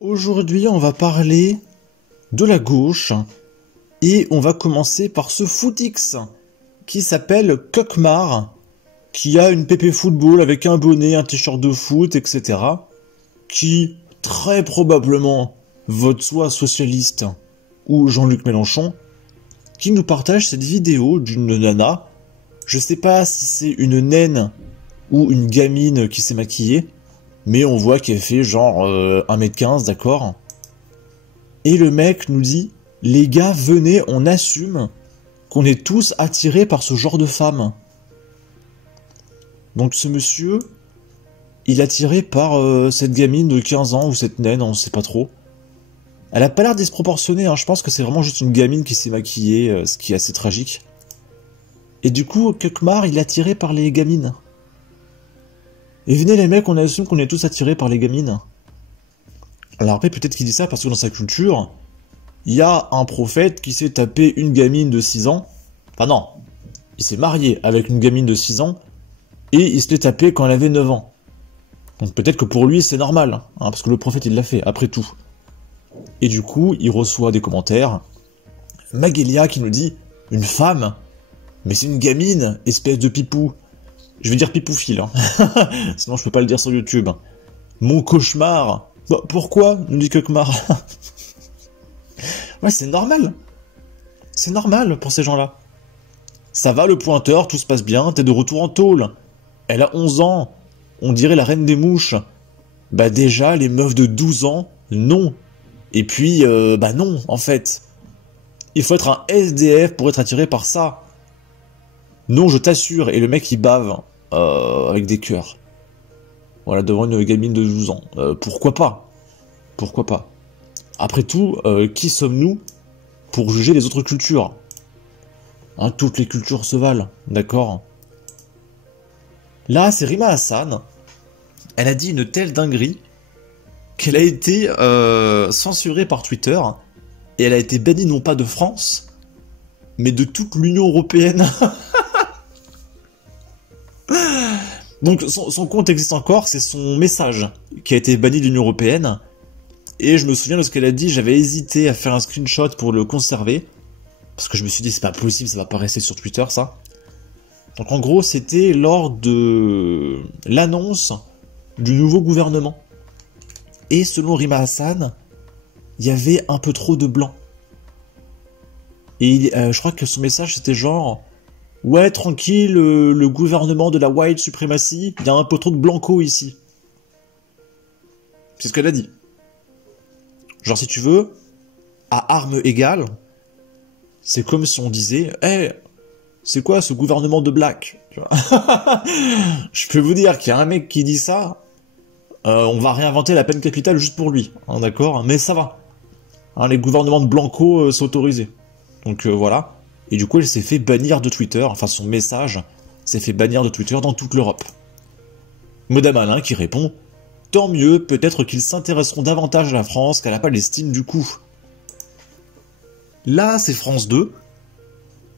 Aujourd'hui, on va parler de la gauche et on va commencer par ce footix qui s'appelle Cauchemar, qui a une pépé football avec un bonnet, un t-shirt de foot, etc. qui très probablement vote soit socialiste ou Jean-Luc Mélenchon, qui nous partage cette vidéo d'une nana. Je sais pas si c'est une naine ou une gamine qui s'est maquillée, mais on voit qu'elle fait genre 1m15, d'accord. Et le mec nous dit, les gars, venez, on assume qu'on est tous attirés par ce genre de femme. Donc ce monsieur, il est attiré par cette gamine de 15 ans ou cette naine, on sait pas trop. Elle a pas l'air disproportionnée, hein. Je pense que c'est vraiment juste une gamine qui s'est maquillée, ce qui est assez tragique. Et du coup, Cauchemar, il est attiré par les gamines. Et venez les mecs, on assume qu'on est tous attirés par les gamines. Alors après, peut-être qu'il dit ça parce que dans sa culture, il y a un prophète qui s'est tapé une gamine de 6 ans. Enfin non, il s'est marié avec une gamine de 6 ans, et il se l'est tapé quand elle avait 9 ans. Donc peut-être que pour lui, c'est normal, hein, parce que le prophète, il l'a fait, après tout. Et du coup, il reçoit des commentaires. Maguelia qui nous dit, une femme? Mais c'est une gamine, espèce de pipou. Je vais dire pipouphile, hein. Sinon je peux pas le dire sur YouTube. Mon cauchemar. Bah, pourquoi nous dit Cauchemar. Ouais, c'est normal. C'est normal pour ces gens-là. Ça va le pointeur, tout se passe bien, t'es de retour en tôle. Elle a 11 ans, on dirait la reine des mouches. Bah déjà, les meufs de 12 ans, non. Et puis, bah non, en fait. Il faut être un SDF pour être attiré par ça. Non, je t'assure, et le mec il bave avec des cœurs. Voilà, devant une gamine de 12 ans. Pourquoi pas? Pourquoi pas? Après tout, qui sommes-nous pour juger les autres cultures? Hein, toutes les cultures se valent, d'accord? Là, c'est Rima Hassan. Elle a dit une telle dinguerie qu'elle a été censurée par Twitter et elle a été bannie non pas de France, mais de toute l'Union Européenne. Donc son compte existe encore, c'est son message qui a été banni de l'Union Européenne. Et je me souviens de ce qu'elle a dit, j'avais hésité à faire un screenshot pour le conserver. Parce que je me suis dit, c'est pas possible, ça va pas rester sur Twitter, ça. Donc en gros, c'était lors de l'annonce du nouveau gouvernement. Et selon Rima Hassan, il y avait un peu trop de blanc. Et je crois que son message, c'était genre... Ouais, tranquille, le gouvernement de la white suprématie, il y a un peu trop de blanco ici. C'est ce qu'elle a dit. Genre, si tu veux, à armes égales, c'est comme si on disait, hey, c'est quoi ce gouvernement de black? Je peux vous dire qu'il y a un mec qui dit ça, on va réinventer la peine capitale juste pour lui, hein, d'accord? Mais ça va. Hein, les gouvernements de blanco sont autorisés. Donc voilà. Et du coup, elle s'est fait bannir de Twitter, enfin son message s'est fait bannir de Twitter dans toute l'Europe. Madame Alain qui répond, tant mieux, peut-être qu'ils s'intéresseront davantage à la France qu'à la Palestine du coup. Là, c'est France 2.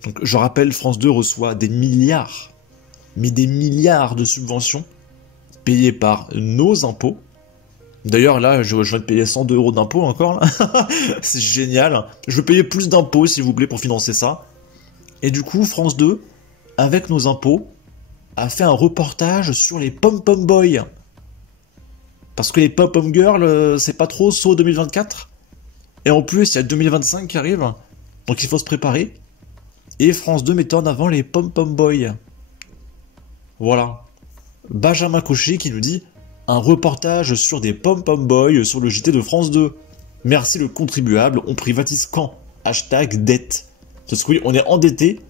Donc je rappelle, France 2 reçoit des milliards, mais des milliards de subventions payées par nos impôts. D'ailleurs, là, je viens de payer 102 € d'impôts encore, là. C'est génial. Je veux payer plus d'impôts, s'il vous plaît, pour financer ça. Et du coup, France 2, avec nos impôts, a fait un reportage sur les pom-pom boys. Parce que les pom-pom girls, c'est pas trop saut 2024. Et en plus, il y a 2025 qui arrive. Donc il faut se préparer. Et France 2 met en avant les pom-pom boys. Voilà. Benjamin Cauchy qui nous dit... Un reportage sur des pom-pom boys sur le JT de France 2. Merci le contribuable, on privatise quand? Hashtag dette. Parce que oui, on est endetté,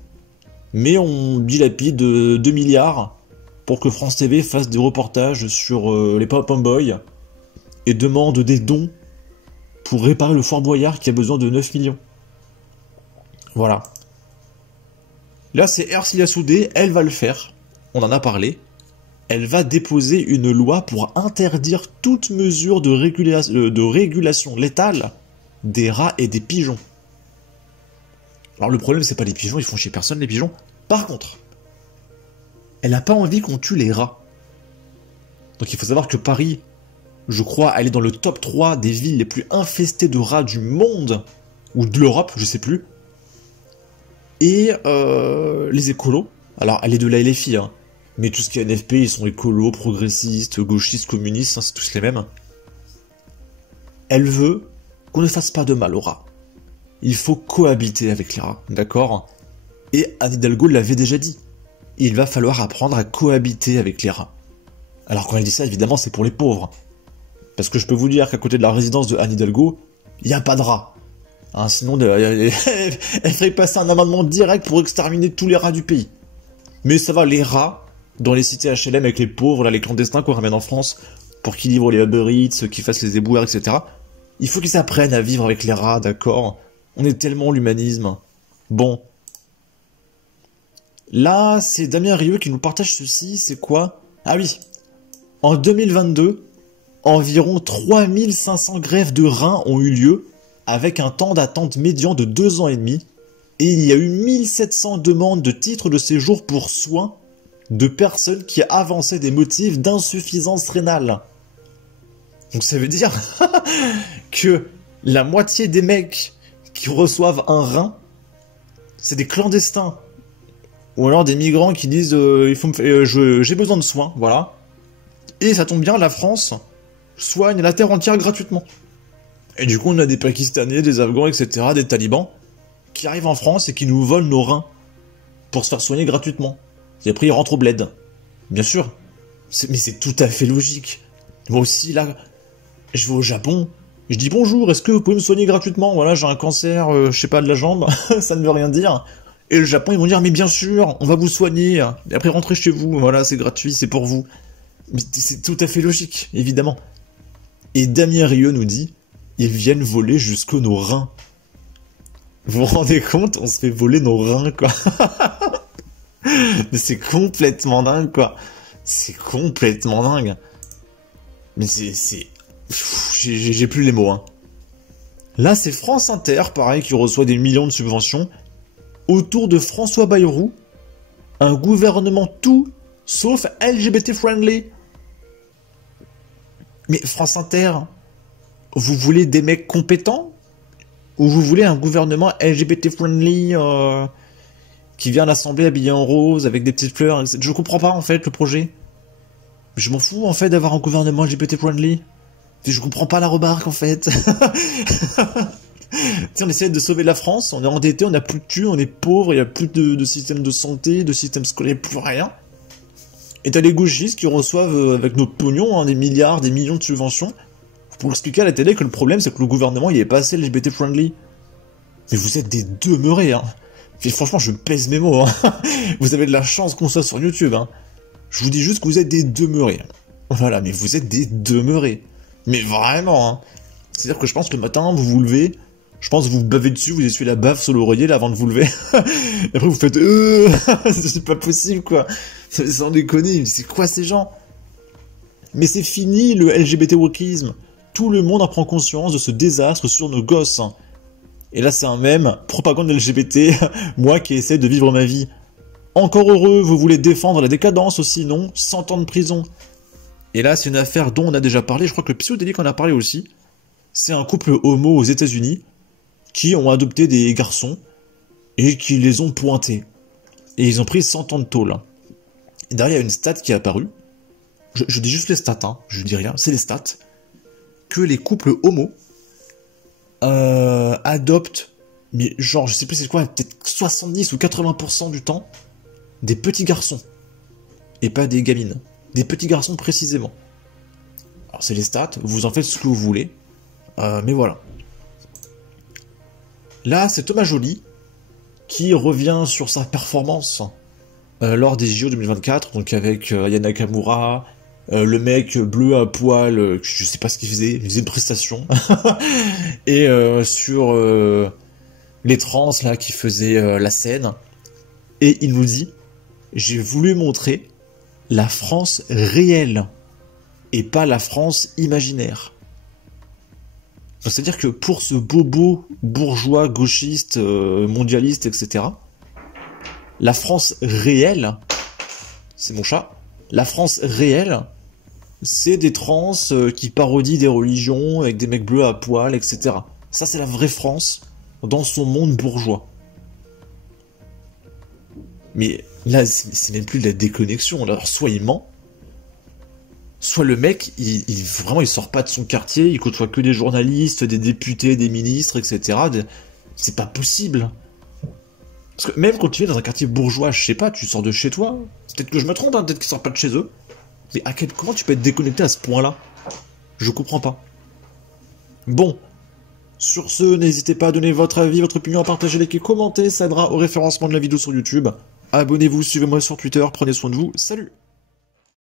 mais on dilapide 2 milliards pour que France TV fasse des reportages sur les pom-pom boys et demande des dons pour réparer le Fort Boyard qui a besoin de 9 millions. Voilà. Là, c'est Ercilia Soudé, elle va le faire. On en a parlé. Elle va déposer une loi pour interdire toute mesure de régulation létale des rats et des pigeons. Alors le problème, c'est pas les pigeons, ils font chier personne les pigeons. Par contre, elle n'a pas envie qu'on tue les rats. Donc il faut savoir que Paris je crois, elle est dans le top 3 des villes les plus infestées de rats du monde, ou de l'Europe, je sais plus. Et les écolos, alors elle est de la LFI, hein, mais tout ce qui est NFP, ils sont écolos, progressistes, gauchistes, communistes, hein, c'est tous les mêmes. Elle veut qu'on ne fasse pas de mal aux rats. Il faut cohabiter avec les rats, d'accord? Et Anne Hidalgo l'avait déjà dit. Il va falloir apprendre à cohabiter avec les rats. Alors quand elle dit ça, évidemment, c'est pour les pauvres. Parce que je peux vous dire qu'à côté de la résidence de Anne Hidalgo, il n'y a pas de rats. Hein, sinon, elle ferait passer un amendement direct pour exterminer tous les rats du pays. Mais ça va, les rats, dans les cités HLM avec les pauvres, là, les clandestins qu'on ramène en France, pour qu'ils livrent les Uber Eats, qu'ils fassent les éboueurs, etc. Il faut qu'ils apprennent à vivre avec les rats, d'accord? On est tellement l'humanisme. Bon. Là, c'est Damien Rieu qui nous partage ceci, c'est quoi? Ah oui. En 2022, environ 3500 greffes de reins ont eu lieu, avec un temps d'attente médian de 2 ans et demi, et il y a eu 1700 demandes de titres de séjour pour soins de personnes qui avançaient des motifs d'insuffisance rénale. Donc ça veut dire que la moitié des mecs qui reçoivent un rein, c'est des clandestins. Ou alors des migrants qui disent j'ai besoin de soins, voilà. Et ça tombe bien, la France soigne la terre entière gratuitement. Et du coup, on a des Pakistanais, des Afghans, etc., des talibans, qui arrivent en France et qui nous volent nos reins pour se faire soigner gratuitement. Et après, ils rentrent au bled. Bien sûr. Mais c'est tout à fait logique. Moi aussi, là, je vais au Japon, je dis bonjour, est-ce que vous pouvez me soigner gratuitement? Voilà, j'ai un cancer, je sais pas, de la jambe, ça ne veut rien dire. Et le Japon, ils vont dire, mais bien sûr, on va vous soigner. Et après, rentrez chez vous, voilà, c'est gratuit, c'est pour vous. Mais c'est tout à fait logique, évidemment. Et Damien Rieu nous dit, ils viennent voler jusqu'à nos reins. Vous vous rendez compte? On se fait voler nos reins, quoi. Mais c'est complètement dingue, quoi. C'est complètement dingue. Mais j'ai plus les mots, hein. Là, c'est France Inter, pareil, qui reçoit des millions de subventions. Autour de François Bayrou, un gouvernement tout sauf LGBT friendly. Mais France Inter, vous voulez des mecs compétents? Ou vous voulez un gouvernement LGBT friendly qui vient à l'Assemblée habillé en rose avec des petites fleurs? Je comprends pas en fait le projet. Je m'en fous en fait d'avoir un gouvernement LGBT friendly. Je comprends pas la remarque en fait. T'sais, on essaie de sauver la France, on est endetté, on n'a plus de thunes, on est pauvre, il n'y a plus de système de santé, de système scolaire, plus rien. Et t'as les gauchistes qui reçoivent avec notre pognon des milliards, des millions de subventions pour expliquer à la télé que le problème c'est que le gouvernement il est pas assez LGBT friendly. Mais vous êtes des demeurés, hein. Et franchement, je pèse mes mots, hein. Vous avez de la chance qu'on soit sur YouTube, hein. Je vous dis juste que vous êtes des demeurés. Voilà, mais vous êtes des demeurés. Mais vraiment, hein. C'est-à-dire que je pense que le matin, vous vous levez, je pense que vous vous bavez dessus, vous essuyez la bave sur l'oreiller là avant de vous lever. Et après vous faites c'est pas possible quoi. Sans déconner, c'est quoi ces gens? Mais c'est fini le LGBT wokisme. Tout le monde en prend conscience de ce désastre sur nos gosses. Et là c'est un mème, propagande LGBT, moi qui essaie de vivre ma vie. Encore heureux, vous voulez défendre la décadence aussi, non? 100 ans de prison. Et là c'est une affaire dont on a déjà parlé, je crois que le psychodélique en a parlé aussi. C'est un couple homo aux États-Unis qui ont adopté des garçons et qui les ont pointés. Et ils ont pris 100 ans de tôle. Et derrière, il y a une stat qui est apparue. Je dis juste les stats, hein, je dis rien, c'est les stats. Que les couples homo adoptent, mais genre, je sais plus c'est quoi, peut-être 70 ou 80% du temps, des petits garçons. Et pas des gamines. Des petits garçons précisément. Alors c'est les stats, vous en faites ce que vous voulez. Mais voilà. Là, c'est Thomas Joly qui revient sur sa performance lors des JO 2024, donc avec Aya Nakamura, le mec bleu à poil, je sais pas ce qu'il faisait, il faisait une prestation, et sur les trans là qui faisaient la scène, et il nous dit, j'ai voulu montrer la France réelle, et pas la France imaginaire. C'est-à-dire que pour ce bobo bourgeois, gauchiste, mondialiste, etc., la France réelle, c'est mon chat, la France réelle, c'est des trans qui parodient des religions avec des mecs bleus à poil, etc. Ça, c'est la vraie France dans son monde bourgeois. Mais là, c'est même plus de la déconnexion. Alors, soit il ment, soit le mec, vraiment, il sort pas de son quartier, il côtoie que des journalistes, des députés, des ministres, etc. C'est pas possible. Parce que même quand tu es dans un quartier bourgeois, je sais pas, tu sors de chez toi, peut-être que je me trompe, hein, peut-être qu'ils sortent pas de chez eux, mais comment tu peux être déconnecté à ce point-là? Je comprends pas. Bon, sur ce, n'hésitez pas à donner votre avis, votre opinion, à partager, liker, commenter, ça aidera au référencement de la vidéo sur YouTube. Abonnez-vous, suivez-moi sur Twitter, prenez soin de vous, salut!